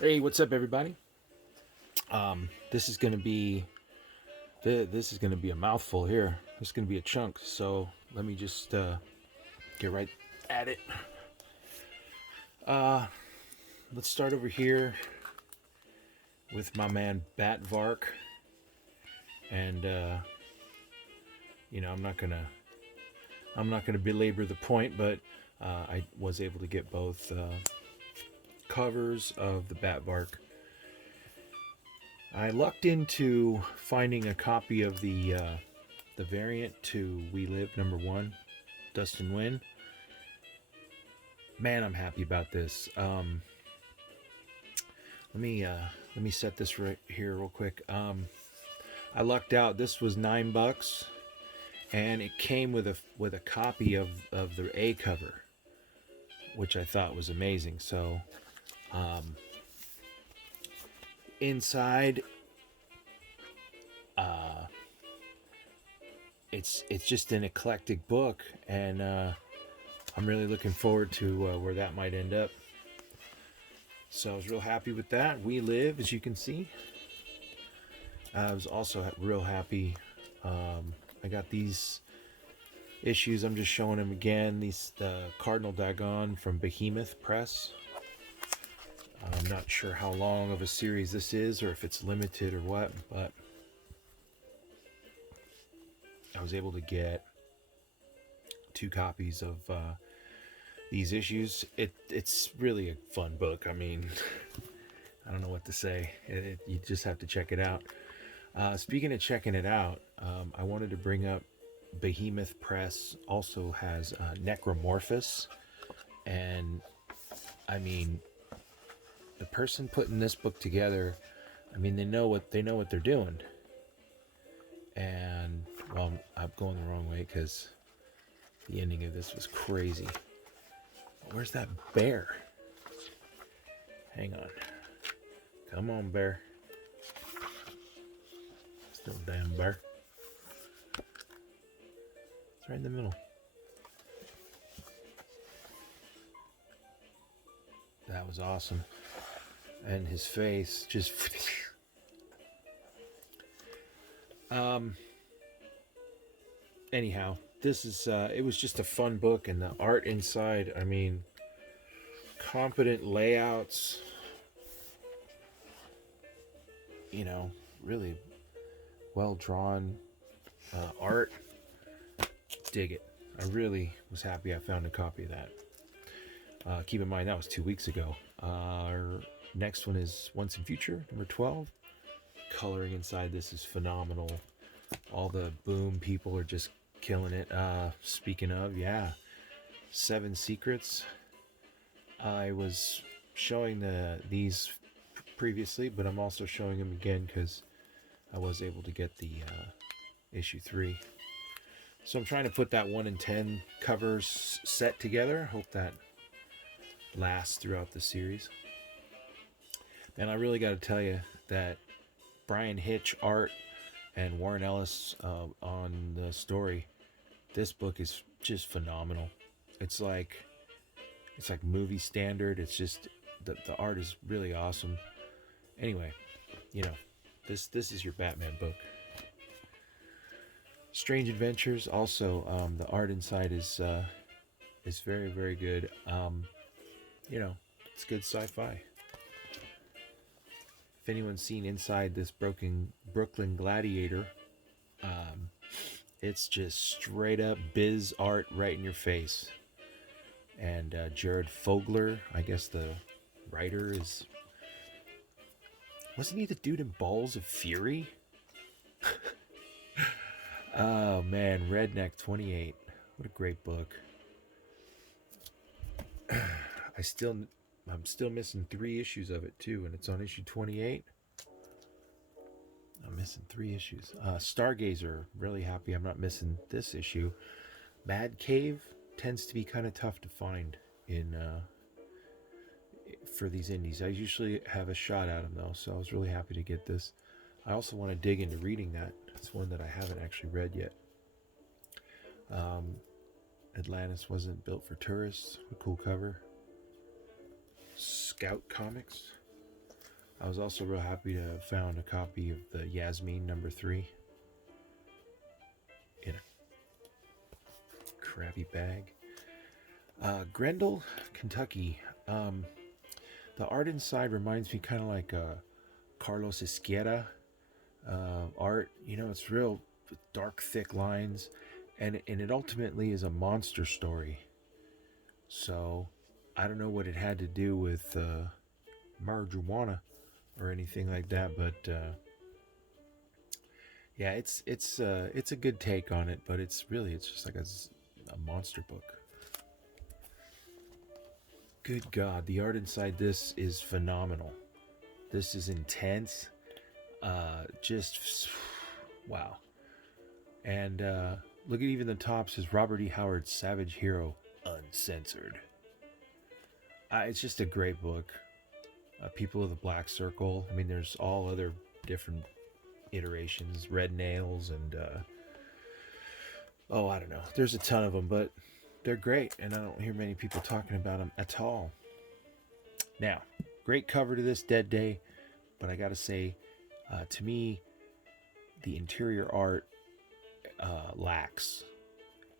Hey, what's up, everybody? This is gonna be this is gonna be a mouthful here. This is gonna be a chunk. So let me just get right at it. Let's start over here with my man Batvark, and I'm not gonna belabor the point, but I was able to get both covers of the Batvark. I lucked into finding a copy of the variant to We Live #1, Dustin Wynn. Man, I'm happy about this. Let me set this right here real quick. I lucked out. This was $9, and it came with a copy of the A cover, which I thought was amazing. So inside, it's just an eclectic book, and I'm really looking forward to where that might end up. So I was real happy with that. We Live, as you can see. I was also real happy. I got these issues. I'm just showing them again. These Cardinal Dagon from Behemoth Press. I'm not sure how long of a series this is, or if it's limited or what, but I was able to get 2 copies of these issues. It's really a fun book. I mean, I don't know what to say. You just have to check it out. Speaking of checking it out, I wanted to bring up Behemoth Press also has Necromorphous, and I mean, the person putting this book together, I mean, they know what they're doing. And well, I'm going the wrong way because the ending of this was crazy. Where's that bear? Hang on. Come on, bear. Still damn bear. It's right in the middle. That was awesome. And his face just anyhow, this is it was just a fun book, and the art inside, I mean, competent layouts, really well drawn art. Dig it. I really was happy I found a copy of that. Keep in mind that was 2 weeks ago. Our next one is Once and Future, #12. Coloring inside this is phenomenal. All the boom people are just killing it. Speaking of, yeah, Seven Secrets. I was showing these previously, but I'm also showing them again because I was able to get the issue 3. So I'm trying to put that 1 in 10 covers set together. Hope that lasts throughout the series. And I really got to tell you that Brian Hitch art and Warren Ellis on the story. This book is just phenomenal. It's like movie standard. It's just the art is really awesome. Anyway, you know, this is your Batman book. Strange Adventures. Also, the art inside is very, very good. It's good sci-fi. If anyone's seen inside this broken Brooklyn Gladiator, it's just straight up biz art right in your face. And Jared Fogler, I guess the writer, wasn't he the dude in Balls of Fury? Oh man, Redneck 28. What a great book. I still I'm still missing 3 issues of it too, and it's on issue 28. I'm missing 3 issues. Stargazer, really happy I'm not missing this issue. Mad Cave tends to be kind of tough to find in for these indies. I usually have a shot at them though, so I was really happy to get this. I also want to dig into reading that. It's one that I haven't actually read yet. Atlantis Wasn't Built for Tourists. A cool cover. Scout Comics. I was also real happy to have found a copy of the Yasmin #3 in a crappy bag. Grendel, Kentucky. The art inside reminds me kind of like Carlos Izquierda art. You know, it's real dark, thick lines, and it ultimately is a monster story. So I don't know what it had to do with marijuana or anything like that, but yeah, it's a good take on it, but it's just like a monster book. Good God, the art inside this is phenomenal. This is intense. Just wow. And look at even the top says Robert E. Howard's Savage Hero Uncensored. It's just a great book. People of the Black Circle. I mean, there's all other different iterations, Red Nails, and oh, I don't know. There's a ton of them, but they're great, and I don't hear many people talking about them at all. Now, great cover to this Dead Day, but I gotta say, to me, the interior art lacks.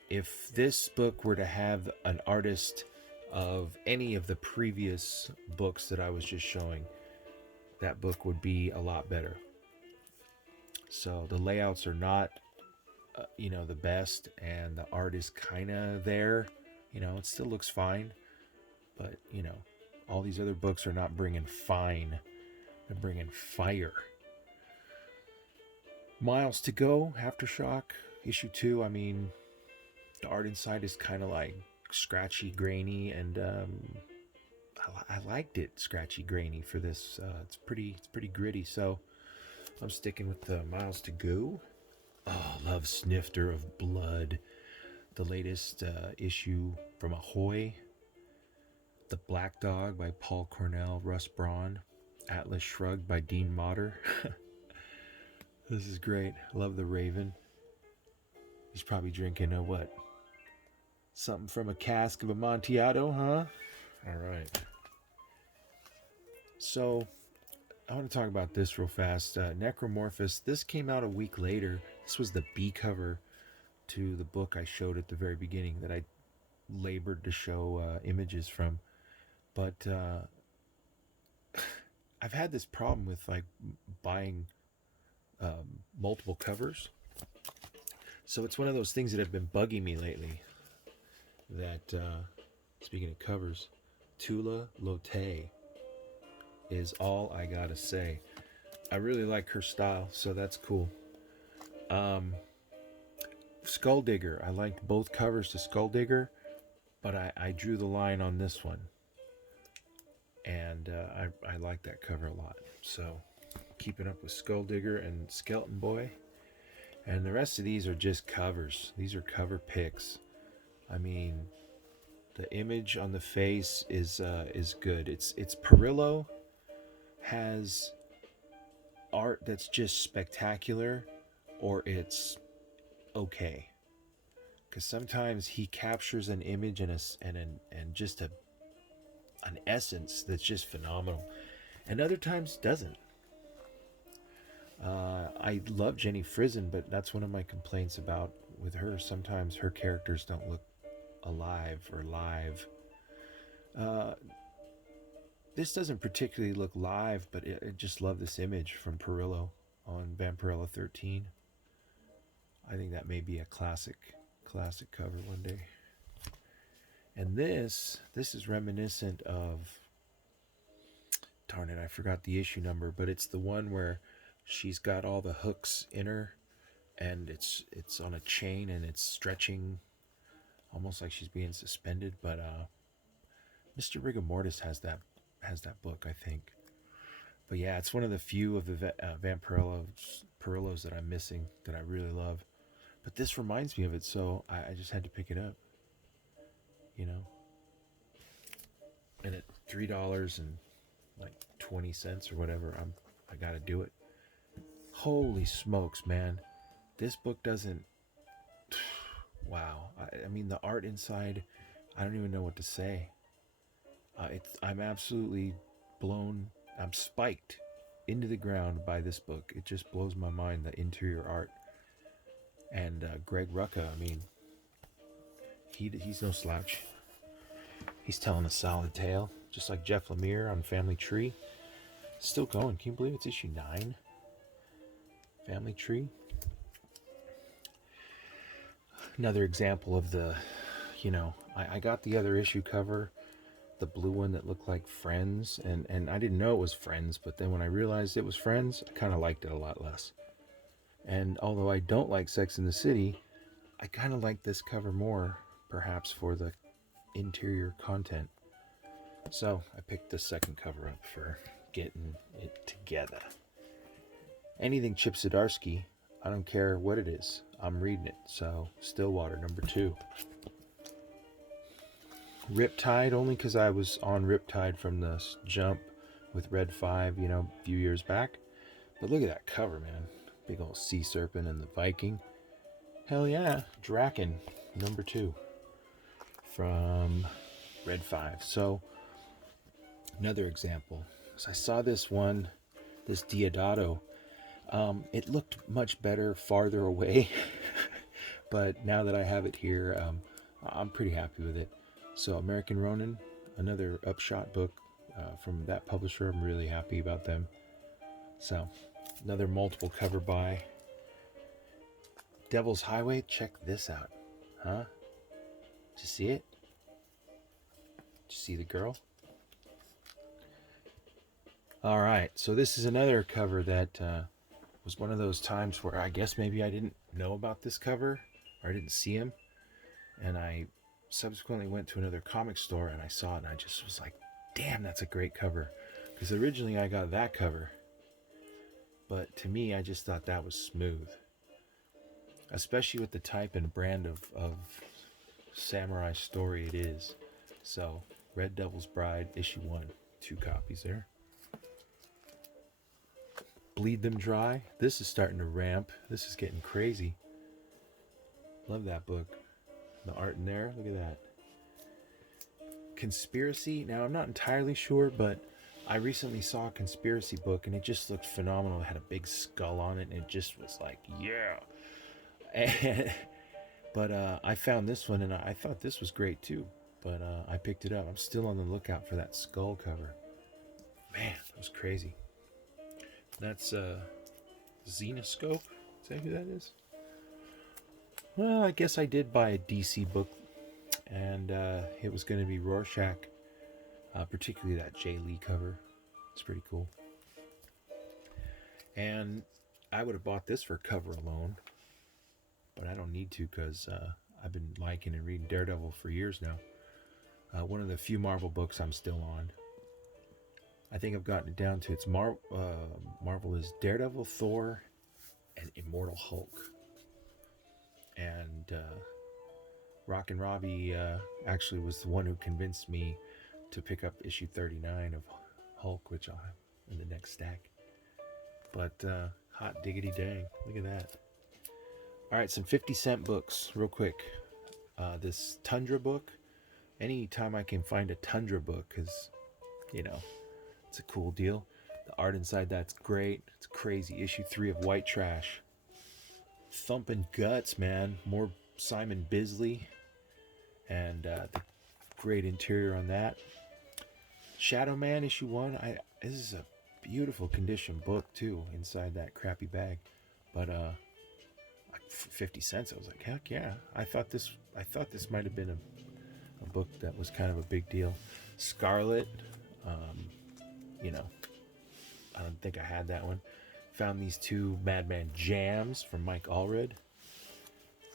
If this book were to have an artist of any of the previous books that I was just showing, that book would be a lot better. So the layouts are not, the best, and the art is kind of there. It still looks fine, but all these other books are not bringing fine; they're bringing fire. Miles to Go, Aftershock, issue 2. I mean, the art inside is kind of like scratchy, grainy, and I liked it scratchy, grainy for this. It's pretty gritty. So I'm sticking with the Miles to Go. Oh, love Snifter of Blood, the latest issue from Ahoy. The Black Dog by Paul Cornell, Russ Braun. Atlas Shrugged by Dean Motter. This is great. Love the Raven. He's probably drinking a what? Something from a cask of Amontillado, huh? All right. So, I want to talk about this real fast. Necromorphous. This came out a week later. This was the B cover to the book I showed at the very beginning that I labored to show images from. But I've had this problem with like buying multiple covers. So it's one of those things that have been bugging me lately. That, speaking of covers, Tula Lotte is all I gotta say. I really like her style, so that's cool. Skull Digger. I liked both covers to Skull Digger, but I drew the line on this one. And I like that cover a lot. So, keeping up with Skull Digger and Skeleton Boy. And the rest of these are just covers. These are cover pics. I mean, the image on the face is good. It's Perillo has art that's just spectacular, or it's okay. Because sometimes he captures an image and just an essence that's just phenomenal, and other times doesn't. I love Jenny Frison, but that's one of my complaints about with her. Sometimes her characters don't look alive or live. Uh, this doesn't particularly look live, but I just love this image from Perillo on Vampirella 13. I think that may be a classic cover one day. And this is reminiscent of, darn it, I forgot the issue number, but it's the one where she's got all the hooks in her, and it's on a chain and it's stretching, almost like she's being suspended. But Mr. Rigamortis has that book, I think. But yeah, it's one of the few of the Perillos that I'm missing that I really love. But this reminds me of it, so I just had to pick it up. And at $3.20 or whatever, I gotta do it. Holy smokes, man! This book doesn't. Wow, I mean the art inside, I don't even know what to say. I'm absolutely blown. I'm spiked into the ground by this book. It just blows my mind, the interior art. And Greg Rucka, I mean, he's no slouch. He's telling a solid tale, just like Jeff Lemire on Family Tree. Still going. Can you believe it's issue 9? Family Tree. Another example of the, I got the other issue cover, the blue one that looked like Friends, and I didn't know it was Friends, but then when I realized it was Friends, I kind of liked it a lot less. And although I don't like Sex in the City, I kind of like this cover more, perhaps for the interior content. So I picked the second cover up for getting it together. Anything Chip Zdarsky, I don't care what it is, I'm reading it. So Stillwater #2. Riptide, only because I was on Riptide from the jump with Red 5, a few years back. But look at that cover, man. Big old sea serpent and the Viking. Hell yeah. Draken #2 from Red 5. So another example. So I saw this one, this Diodato. It looked much better farther away. But now that I have it here, I'm pretty happy with it. So American Ronin, another Upshot book from that publisher. I'm really happy about them. So another multiple cover buy. Devil's Highway, check this out. Huh? Did you see it? Did you see the girl? All right, so this is another cover that was one of those times where I guess maybe I didn't know about this cover, or I didn't see him, and I subsequently went to another comic store and I saw it and I just was like, damn, that's a great cover. Because originally I got that cover, but to me I just thought that was smooth, especially with the type and brand of samurai story it is. So Red Devil's Bride issue 1, 2 copies there. Bleed Them Dry, this is starting to ramp. This is getting crazy. Love that book. The art in there, look at that. Conspiracy, now I'm not entirely sure, but I recently saw a conspiracy book and it just looked phenomenal. It had a big skull on it and it just was like, yeah. But I found this one and I thought this was great too. But I picked it up. I'm still on the lookout for that skull cover. Man, that was crazy. That's Xenoscope. Is that who that is? Well, I guess I did buy a DC book, and it was going to be Rorschach, particularly that Jay Lee cover. It's pretty cool. And I would have bought this for cover alone, but I don't need to because I've been liking and reading Daredevil for years now. One of the few Marvel books I'm still on. I think I've gotten it down to its Marvel is Daredevil, Thor, and Immortal Hulk. And Rockin' Robbie actually was the one who convinced me to pick up issue 39 of Hulk, which I'll have in the next stack. But hot diggity dang, look at that. All right, some 50-cent books real quick. This Tundra book, anytime I can find a Tundra book, because it's a cool deal. The art inside that's great. It's crazy. Issue 3 of White Trash. Thumping guts, man. More Simon Bisley, and the great interior on that. Shadow Man issue 1. This is a beautiful condition book too, inside that crappy bag. But like 50 cents, I was like, heck yeah. I thought this might have been a book that was kind of a big deal. Scarlet, I don't think I had that one. Found these 2 Madman Jams from Mike Allred.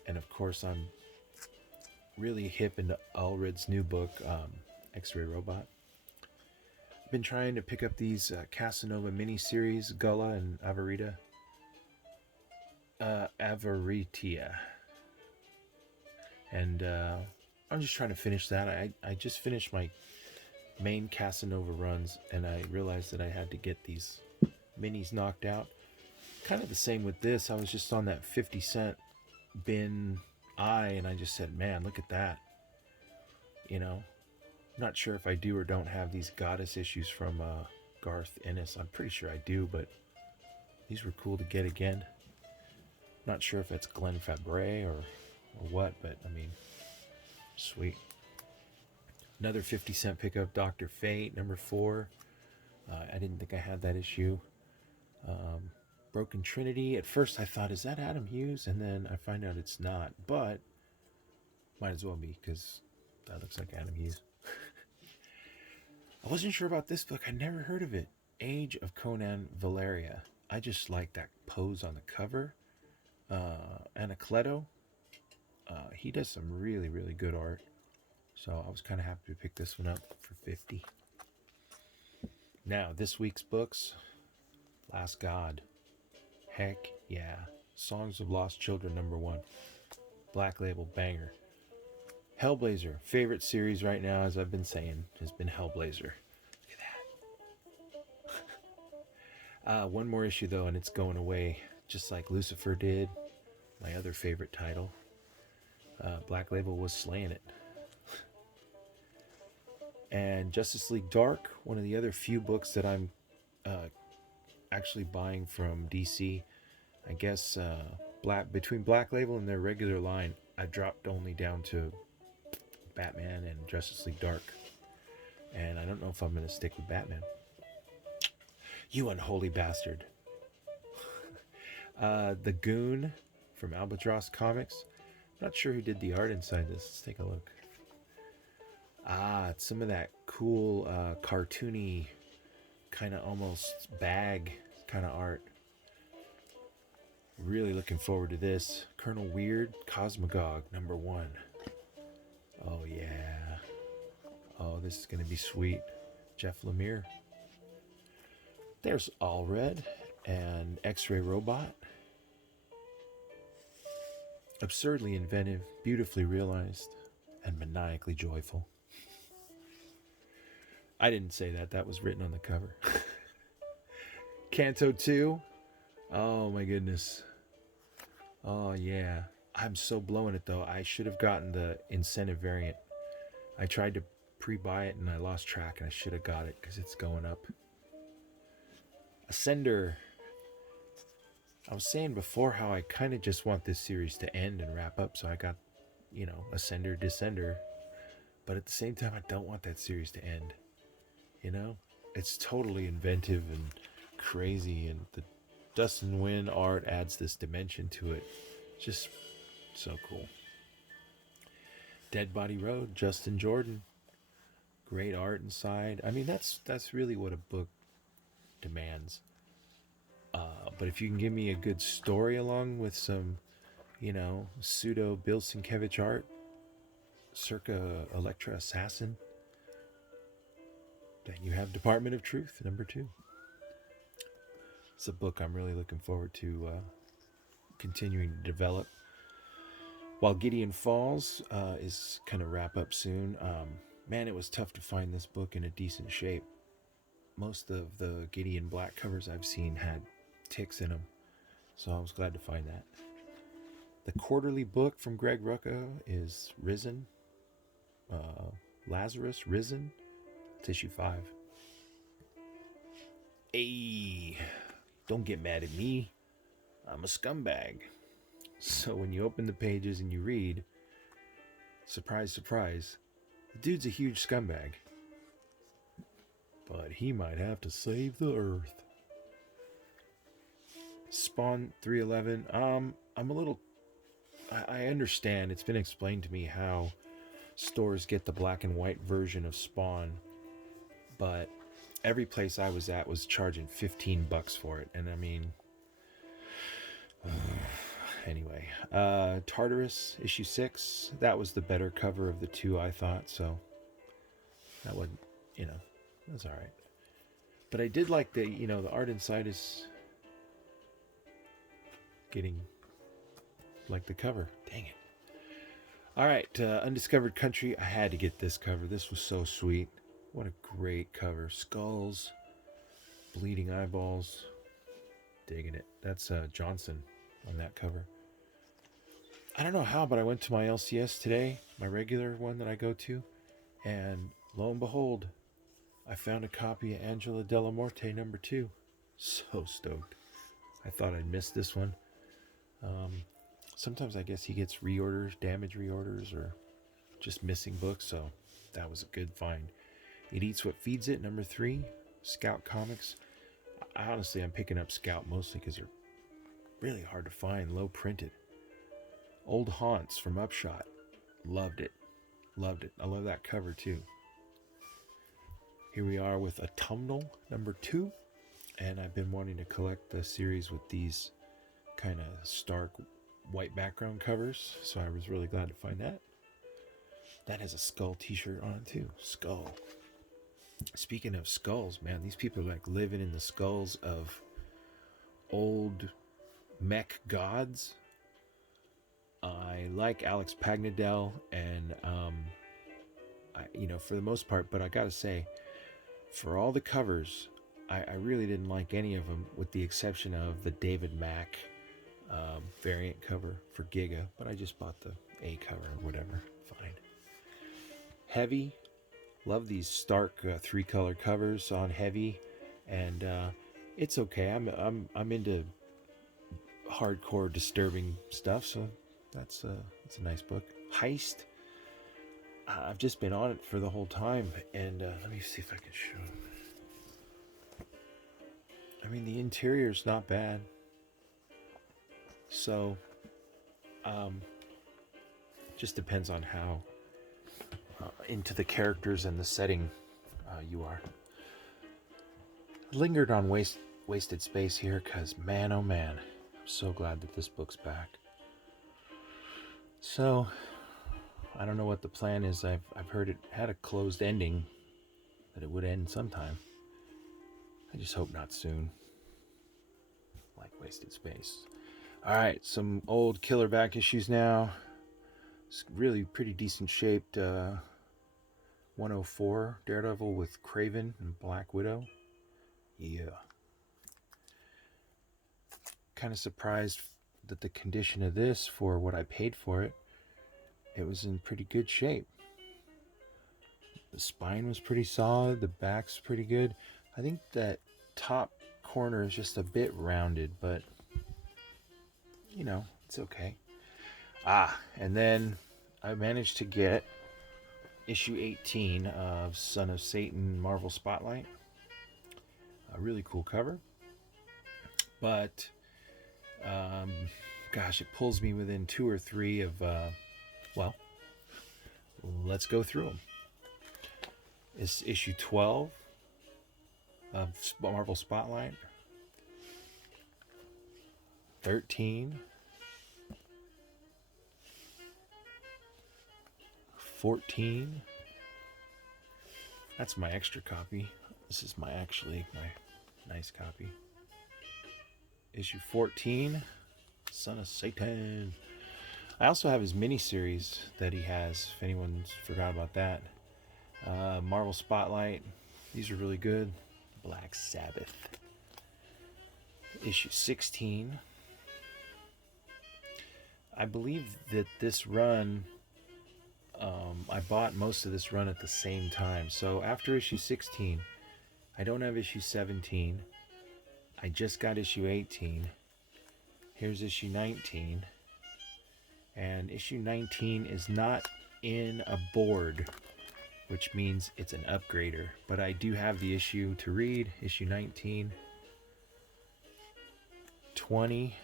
And of course, I'm really hip into Allred's new book, X-Ray Robot. I've been trying to pick up these Casanova miniseries, Gullah and Avaritia. And I'm just trying to finish that. I just finished my main Casanova runs, and I realized that I had to get these minis knocked out. Kind of the same with this. I was just on that 50-cent bin eye, and I just said, man, look at that. I'm not sure if I do or don't have these Goddess issues from Garth Ennis. I'm pretty sure I do, but these were cool to get again. Not sure if it's Glenn Fabre or what, but I mean, sweet. Another 50-cent pickup, Dr. Fate, number 4. I didn't think I had that issue. Broken Trinity. At first I thought, is that Adam Hughes? And then I find out it's not, but might as well be because that looks like Adam Hughes. I wasn't sure about this book. I never heard of it. Age of Conan Valeria. I just like that pose on the cover. Anacleto. He does some really, really good art. So I was kind of happy to pick this one up for 50. Now, this week's books. Last God. Heck yeah. Songs of Lost Children, number 1. Black Label banger. Hellblazer. Favorite series right now, as I've been saying, has been Hellblazer. Look at that. One more issue, though, and it's going away. Just like Lucifer did. My other favorite title. Black Label was slaying it. And Justice League Dark, one of the other few books that I'm actually buying from DC. I guess between Black Label and their regular line, I dropped only down to Batman and Justice League Dark. And I don't know if I'm going to stick with Batman. You unholy bastard. The Goon from Albatross Comics. Not sure who did the art inside this. Let's take a look. It's some of that cool cartoony kind of almost bag kind of art. Really looking forward to this. Colonel Weird, Cosmogog, number 1. Oh yeah. Oh, this is going to be sweet. Jeff Lemire. There's All Red and X-Ray Robot. Absurdly inventive, beautifully realized, and maniacally joyful. I didn't say that. That was written on the cover. Canto 2. Oh my goodness. Oh yeah. I'm so blowing it though. I should have gotten the incentive variant. I tried to pre-buy it and I lost track and I should have got it because it's going up. Ascender. I was saying before how I kind of just want this series to end and wrap up, so I got, Ascender, Descender. But at the same time, I don't want that series to end. It's totally inventive and crazy, and the Dust and Wind art adds this dimension to it. Just so cool. Dead Body Road, Justin Jordan. Great art inside. I mean, that's really what a book demands. But if you can give me a good story along with some, pseudo Bill Sienkiewicz art, circa Elektra Assassin, then you have Department of Truth, number 2. It's a book I'm really looking forward to continuing to develop. While Gideon Falls is kind of wrap up soon, man, it was tough to find this book in a decent shape. Most of the Gideon Black covers I've seen had ticks in them, so I was glad to find that. The quarterly book from Greg Rucka is Risen. Lazarus Risen. It's issue 5. Hey, don't get mad at me. I'm a scumbag. So when you open the pages and you read, surprise, surprise, the dude's a huge scumbag. But he might have to save the Earth. Spawn 311. I'm a little... I understand. It's been explained to me how stores get the black and white version of Spawn. But every place I was at was charging $15 for it. And I mean... anyway. Tartarus, issue 6. That was the better cover of the 2, I thought. So that wasn't, that's alright. But I did like the, the art inside is getting like the cover. Dang it. Alright, Undiscovered Country. I had to get this cover. This was so sweet. What a great cover. Skulls, bleeding eyeballs. Digging it. That's Johnson on that cover. I don't know how, but I went to my LCS today, my regular one that I go to, and lo and behold, I found a copy of Angela Della Morte #2. So stoked. I thought I'd missed this one. Sometimes I guess he gets reorders, damage reorders, or just missing books, so that was a good find. It Eats What Feeds It, #3, Scout Comics. Honestly, I'm picking up Scout mostly because they're really hard to find, low printed. Old Haunts from Upshot. Loved it. Loved it. I love that cover too. Here we are with Autumnal #2. And I've been wanting to collect the series with these kind of stark white background covers. So I was really glad to find that. That has a Skull t-shirt on it too. Skull. Speaking of skulls, man, these people are like living in the skulls of old mech gods. I like Alex Pagnadell, and for the most part, but I gotta say, for all the covers, I really didn't like any of them, with the exception of the David Mack variant cover for Giga, but I just bought the A cover or whatever. Fine. Heavy. Love these stark 3-color covers on Heavy, and it's okay. I'm into hardcore disturbing stuff, so that's a nice book. Heist. I've just been on it for the whole time, and let me see if I can show. I mean, the interior's not bad. So, just depends on how into the characters and the setting you are. Lingered on Wasted Space here because, man, oh man, I'm so glad that this book's back. So, I don't know what the plan is. I've heard it had a closed ending, that it would end sometime. I just hope not soon. Like Wasted Space. Alright, some old Killer back issues now. It's really pretty decent shaped 104 Daredevil with Kraven and Black Widow. Yeah. Kind of surprised that the condition of this, for what I paid for it, it was in pretty good shape. The spine was pretty solid. The back's pretty good. I think that top corner is just a bit rounded, but it's okay. And then I managed to get issue 18 of Son of Satan Marvel Spotlight. A really cool cover. But, gosh, it pulls me within 2 or 3 of, let's go through them. It's issue 12 of Marvel Spotlight. 13. 14. That's my extra copy. This is my nice copy. Issue 14, Son of Satan. I also have his miniseries that he has, if anyone's forgot about that. Marvel Spotlight. These are really good. Black Sabbath. Issue 16. I believe that this run, I bought most of this run at the same time. So after issue 16, I don't have issue 17. I just got issue 18. Here's issue 19. And issue 19 is not in a board, which means it's an upgrader. But I do have the issue to read. Issue 19. 20.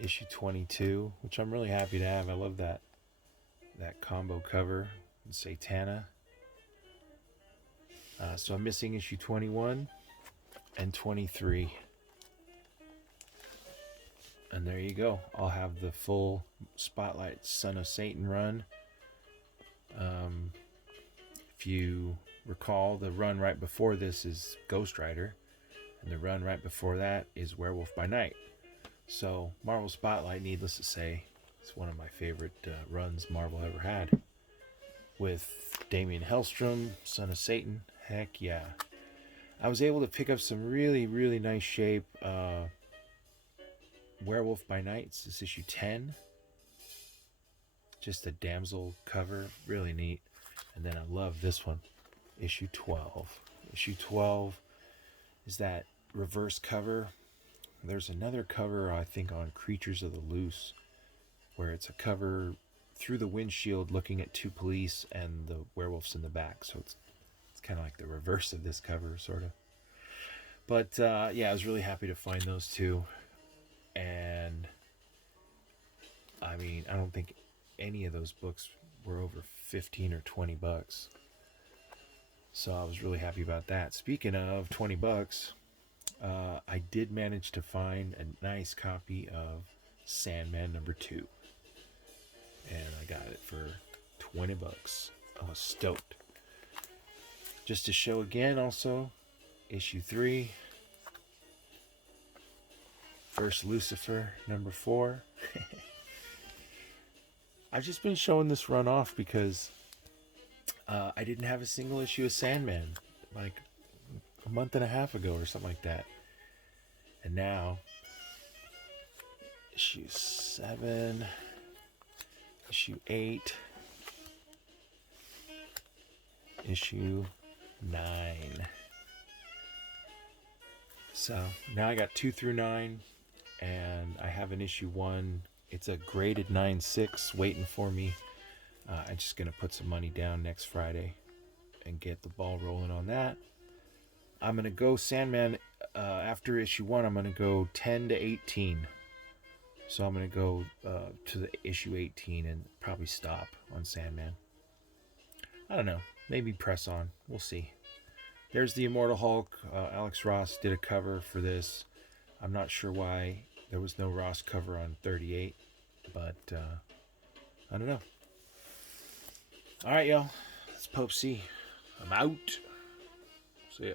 Issue 22, which I'm really happy to have. I love that combo cover. Satana. So I'm missing issue 21 and 23. And there you go. I'll have the full Spotlight Son of Satan run. If you recall, the run right before this is Ghost Rider, and the run right before that is Werewolf by Night. So Marvel Spotlight, needless to say, is one of my favorite runs Marvel ever had. With Damian Hellstrom, Son of Satan, heck yeah. I was able to pick up some really, really nice shape Werewolf by Night. This is issue 10. just a damsel cover, really neat. And then I love this one, issue 12. Issue 12 is that reverse cover. There's another cover, I think, on Creatures of the Loose, where it's a cover through the windshield looking at two police and the werewolves in the back. So it's kind of like the reverse of this cover, sort of. But yeah, I was really happy to find those two. And I mean, I don't think any of those books were over 15 or 20 bucks. So I was really happy about that. Speaking of 20 bucks, I did manage to find a nice copy of Sandman #2. And I got it for 20 bucks. I was stoked. Just to show again, also, issue 3. First Lucifer, #4. I've just been showing this run off because I didn't have a single issue of Sandman like a month and a half ago or something like that. And now, issue 7, issue 8, issue 9. So now I got 2 through 9, and I have an issue 1. It's a graded 9.6 waiting for me. I'm just going to put some money down next Friday and get the ball rolling on that. I'm going to go Sandman after issue 1. I'm going to go 10 to 18. So I'm going to go to the issue 18 and probably stop on Sandman. I don't know. Maybe press on. We'll see. There's the Immortal Hulk. Alex Ross did a cover for this. I'm not sure why there was no Ross cover on 38, but I don't know. All right, y'all. It's Pope C. I'm out. See ya.